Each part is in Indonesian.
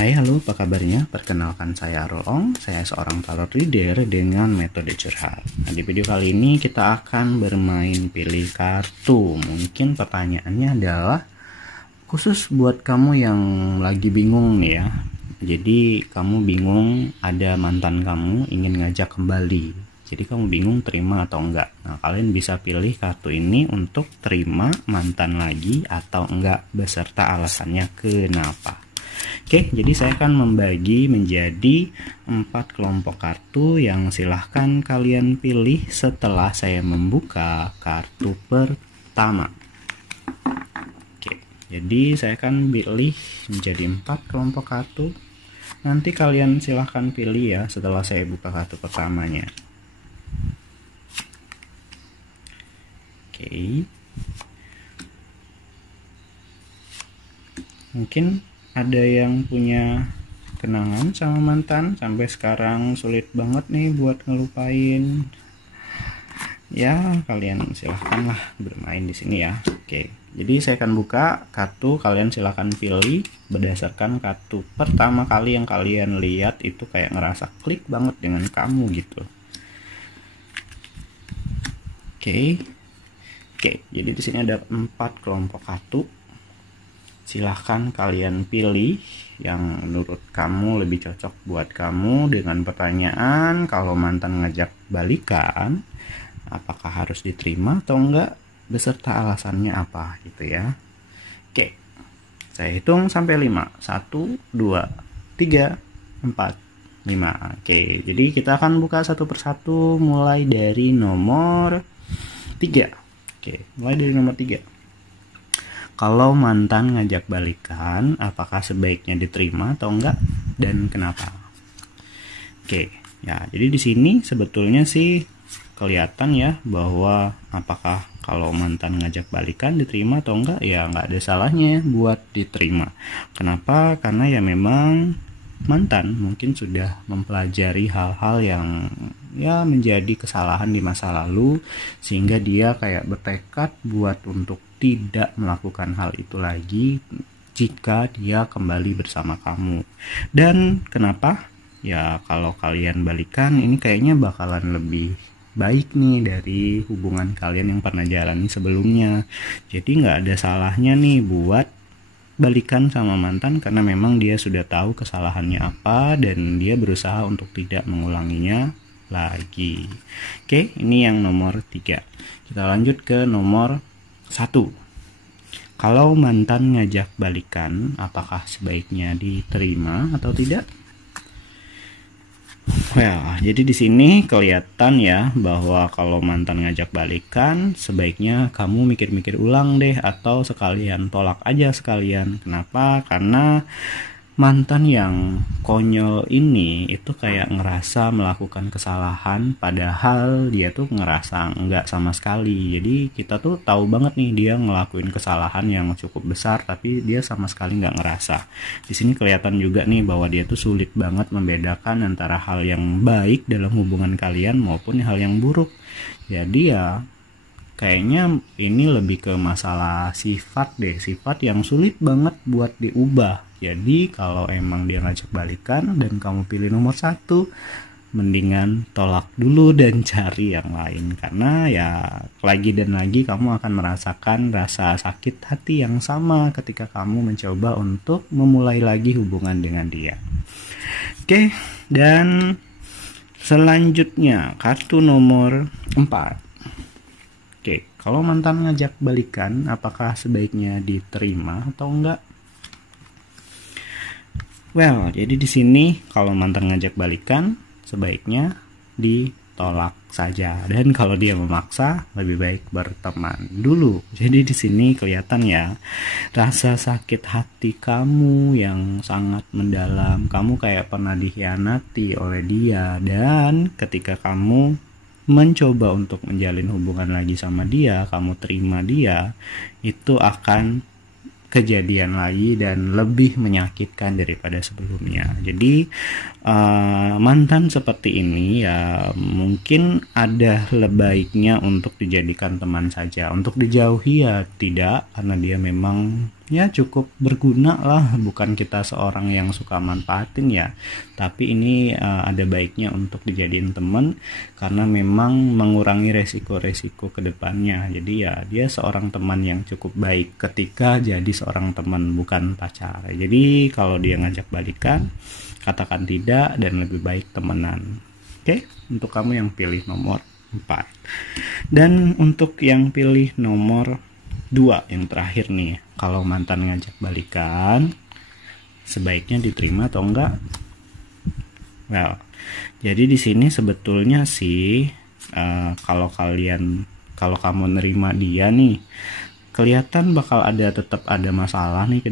Hai, halo, apa kabarnya? Perkenalkan saya Roong, saya seorang tarot reader dengan metode curhat. Nah, di video kali ini kita akan bermain pilih kartu. Mungkin pertanyaannya adalah khusus buat kamu yang lagi bingung nih ya. Jadi kamu bingung, ada mantan kamu ingin ngajak kembali. Jadi kamu bingung terima atau enggak. Nah, kalian bisa pilih kartu ini untuk terima mantan lagi atau enggak beserta alasannya kenapa. Oke, jadi saya akan membagi menjadi 4 kelompok kartu yang silahkan kalian pilih setelah saya membuka kartu pertama. Oke, jadi saya akan pilih menjadi 4 kelompok kartu. Nanti kalian silahkan pilih ya setelah saya buka kartu pertamanya. Oke. Mungkin ada yang punya kenangan sama mantan sampai sekarang sulit banget nih buat ngelupain. Ya, kalian silahkan lah bermain di sini ya. Oke, jadi saya akan buka kartu, kalian silahkan pilih berdasarkan kartu pertama kali yang kalian lihat itu kayak ngerasa klik banget dengan kamu gitu. Oke, jadi di sini ada 4 kelompok kartu. Silahkan kalian pilih yang menurut kamu lebih cocok buat kamu dengan pertanyaan kalau mantan ngajak balikan, apakah harus diterima atau enggak, beserta alasannya apa gitu ya. Oke, saya hitung sampai 5. 1, 2, 3, 4, 5. Oke, jadi kita akan buka satu persatu mulai dari nomor 3. Oke, mulai dari nomor 3. Kalau mantan ngajak balikan, apakah sebaiknya diterima atau enggak dan kenapa? Oke, ya jadi di sini sebetulnya sih kelihatan ya bahwa apakah kalau mantan ngajak balikan diterima atau enggak, ya enggak ada salahnya buat diterima. Kenapa? Karena ya memang mantan mungkin sudah mempelajari hal-hal yang ya menjadi kesalahan di masa lalu sehingga dia kayak bertekad buat untuk tidak melakukan hal itu lagi jika dia kembali bersama kamu. Dan kenapa? Ya kalau kalian balikan ini kayaknya bakalan lebih baik nih dari hubungan kalian yang pernah jalani sebelumnya. Jadi nggak ada salahnya nih buat balikan sama mantan karena memang dia sudah tahu kesalahannya apa dan dia berusaha untuk tidak mengulanginya lagi. Oke, ini yang nomor 3. Kita lanjut ke nomor 1. Kalau mantan ngajak balikan, apakah sebaiknya diterima atau tidak? Well, jadi di sini kelihatan ya bahwa kalau mantan ngajak balikan, sebaiknya kamu mikir-mikir ulang deh atau sekalian tolak aja sekalian. Kenapa? Karena mantan yang konyol ini itu kayak ngerasa melakukan kesalahan padahal dia tuh ngerasa enggak sama sekali. Jadi kita tuh tahu banget nih dia ngelakuin kesalahan yang cukup besar tapi dia sama sekali nggak ngerasa. Di sini kelihatan juga nih bahwa dia tuh sulit banget membedakan antara hal yang baik dalam hubungan kalian maupun hal yang buruk. Jadi ya kayaknya ini lebih ke masalah sifat deh, sifat yang sulit banget buat diubah. Jadi kalau emang dia ngajak balikan dan kamu pilih nomor 1, mendingan tolak dulu dan cari yang lain. Karena ya lagi dan lagi kamu akan merasakan rasa sakit hati yang sama ketika kamu mencoba untuk memulai lagi hubungan dengan dia. Oke, dan selanjutnya kartu nomor 4. Oke, kalau mantan ngajak balikan, apakah sebaiknya diterima atau enggak? Well, jadi di sini kalau mantan ngajak balikan, sebaiknya ditolak saja. Dan kalau dia memaksa, lebih baik berteman dulu. Jadi di sini kelihatan ya, rasa sakit hati kamu yang sangat mendalam. Kamu kayak pernah dikhianati oleh dia dan ketika kamu mencoba untuk menjalin hubungan lagi sama dia, kamu terima dia, itu akan kejadian lagi dan lebih menyakitkan daripada sebelumnya. Jadi mantan seperti ini ya mungkin ada baiknya untuk dijadikan teman saja. Untuk dijauhi ya tidak, karena dia memang ya cukup berguna lah. Bukan kita seorang yang suka manfaatin ya, tapi ini ada baiknya untuk dijadiin teman karena memang mengurangi resiko-resiko kedepannya. Jadi ya dia seorang teman yang cukup baik ketika jadi seorang teman, bukan pacar. Jadi kalau dia ngajak balikan, katakan tidak dan lebih baik temenan. Oke, untuk kamu yang pilih nomor 4. Dan untuk yang pilih nomor 2 yang terakhir nih, kalau mantan ngajak balikan sebaiknya diterima atau enggak? Well, jadi di sini sebetulnya sih kalau kamu nerima dia nih, kelihatan bakal tetap ada masalah nih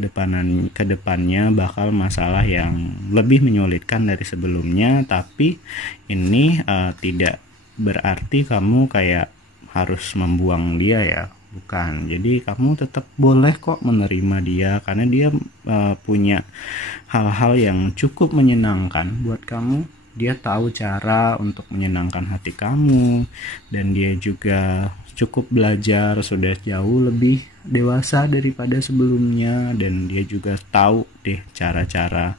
kedepannya bakal masalah yang lebih menyulitkan dari sebelumnya. Tapi ini tidak berarti kamu kayak harus membuang dia ya, bukan. Jadi kamu tetap boleh kok menerima dia karena dia punya hal-hal yang cukup menyenangkan buat kamu. Dia tahu cara untuk menyenangkan hati kamu, dan dia juga cukup belajar, sudah jauh lebih dewasa daripada sebelumnya, dan dia juga tahu deh cara-cara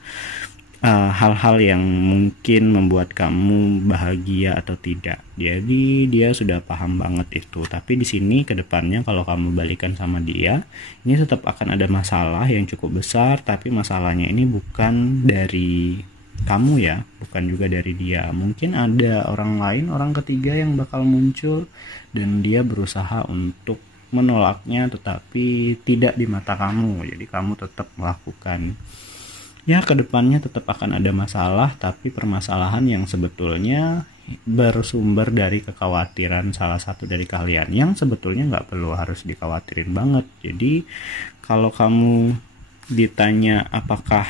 hal-hal yang mungkin membuat kamu bahagia atau tidak. Jadi dia sudah paham banget itu. Tapi di sini kedepannya kalau kamu balikan sama dia, ini tetap akan ada masalah yang cukup besar. Tapi masalahnya ini bukan dari kamu ya, bukan juga dari dia. Mungkin ada orang lain, orang ketiga yang bakal muncul, dan dia berusaha untuk menolaknya tetapi tidak di mata kamu. Jadi kamu tetap melakukan. Ya, kedepannya tetap akan ada masalah, tapi permasalahan yang sebetulnya bersumber dari kekhawatiran salah satu dari kalian yang sebetulnya nggak perlu harus dikhawatirin banget. Jadi kalau kamu ditanya apakah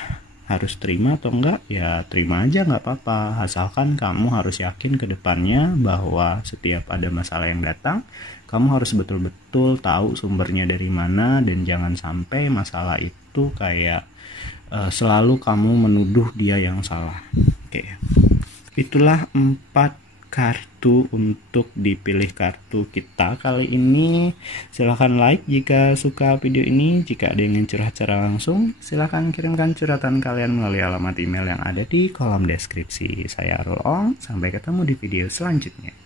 harus terima atau enggak, ya terima aja, nggak apa-apa, asalkan kamu harus yakin kedepannya bahwa setiap ada masalah yang datang, kamu harus betul-betul tahu sumbernya dari mana, dan jangan sampai masalah itu kayak selalu kamu menuduh dia yang salah. Oke. Itulah 4 kartu untuk dipilih kartu kita kali ini. Silahkan like jika suka video ini. Jika ada yang ingin curhat secara langsung, silahkan kirimkan curhatan kalian melalui alamat email yang ada di kolom deskripsi. Saya Arul Ong, sampai ketemu di video selanjutnya.